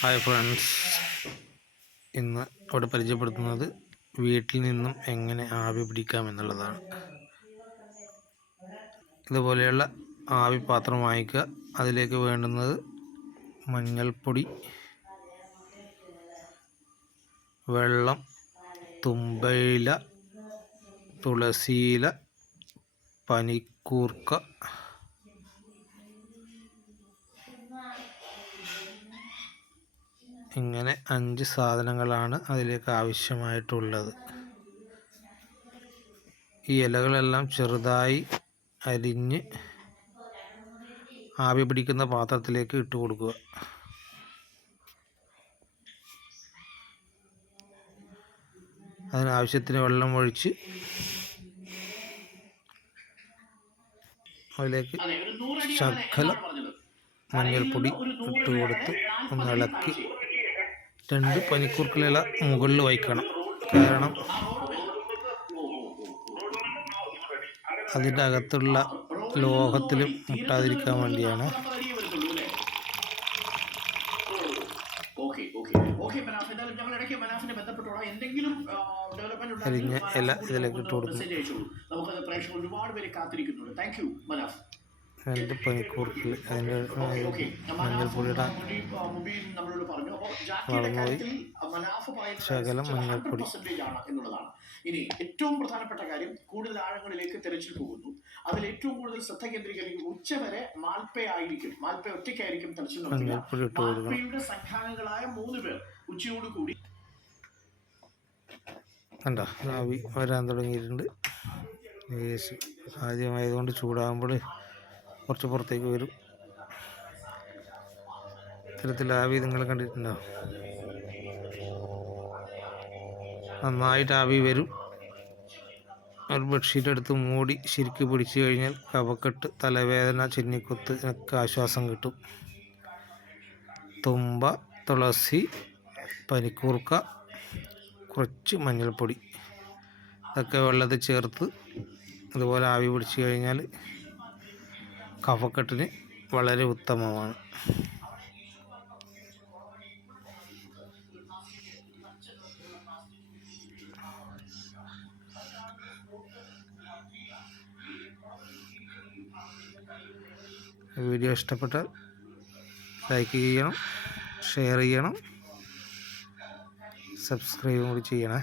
Hi friends, ഇന്ന് ഇവിടെ പരിചയപ്പെടുത്തുന്നത് വീട്ടിൽ നിന്നും എങ്ങനെ ആവി പിടിക്കാമെന്നുള്ളതാണ്. ഇതുപോലെയുള്ള ആവി പാത്രം വാങ്ങിക്കുക. അതിലേക്ക് വേണ്ടുന്നത് മഞ്ഞൾപ്പൊടി, വെള്ളം, തുമ്പയില, തുളസിയില, പനിക്കൂർക്ക, ഇങ്ങനെ 5 സാധനങ്ങളാണ് അതിലേക്ക് ആവശ്യമായിട്ടുള്ളത്. ഈ ഇലകളെല്ലാം ചെറുതായി അരിഞ്ഞ് ആവി പിടിക്കുന്ന പാത്രത്തിലേക്ക് ഇട്ട് കൊടുക്കുക. അതിനാവശ്യത്തിന് വെള്ളം ഒഴിച്ച് അതിലേക്ക് ശകലം മഞ്ഞൾപ്പൊടി ഇട്ട് കൊടുത്ത് ഒന്ന് ഇളക്കി 2 പനിക്കൂർക്കയില മുകളിൽ വയ്ക്കണം. കാരണം അതിൻ്റെ അകത്തുള്ള ലോഹത്തിലും മുട്ടാതിരിക്കാൻ വേണ്ടിയാണ്. അരിഞ്ഞ ഇല ഇതിലേക്ക് ഇട്ട് കൊടുക്കുന്നു. 2 പനിക്കൂർക്കൽ അതിൻ്റെ മഞ്ഞൾപ്പൊടിയുടെ വളർന്നുപോയി, ശകലം മഞ്ഞൾപ്പൊടി. ഇനി ഏറ്റവും പ്രധാനപ്പെട്ട കാര്യം, കൂടുതൽ ആഴങ്ങളിലേക്ക് തെരച്ചിൽ പോകുന്നു. അതിൽ ഏറ്റവും കൂടുതൽ ശ്രദ്ധ കേന്ദ്രീകരിക്കും. ഉച്ചവരെ മാൽപ്പയായിരിക്കും, മാൽപ്പ ഒറ്റയ്ക്കായിരിക്കും തെരച്ചിൽ നടത്തുക. മാൽപ്പയുടെ സംഘാംഗങ്ങളായ 3 പേർ ഉച്ചയോട് കൂടി കണ്ടോ, ആവി വരാൻ തുടങ്ങിയിട്ടുണ്ട്. ആദ്യമായതുകൊണ്ട് ചൂടാകുമ്പോൾ കുറച്ച് പുറത്തേക്ക് വരും. ഇത്തരത്തിൽ ആവി നിങ്ങൾ കണ്ടിട്ടുണ്ടോ? നന്നായിട്ട് ആവി വരും. ഒരു ബെഡ്ഷീറ്റ് എടുത്ത് മൂടി ശരിക്ക് പിടിച്ചു കഴിഞ്ഞാൽ കഫക്കെട്ട്, തലവേദന, ചെന്നിക്കുത്ത് ഒക്കെ ആശ്വാസം കിട്ടും. തുമ്പ, തുളസി, പനിക്കൂർക്ക, കുറച്ച് മഞ്ഞൾപ്പൊടി ഇതൊക്കെ വെള്ളത്തിൽ ചേർത്ത് അതുപോലെ ആവി പിടിച്ചു കഴിഞ്ഞാൽ കഫക്കെട്ടിന് വളരെ ഉത്തമമാണ്. വീഡിയോ ഇഷ്ടപ്പെട്ടാൽ ലൈക്ക് ചെയ്യണം, ഷെയർ ചെയ്യണം, സബ്സ്ക്രൈബും കൂടി ചെയ്യണേ.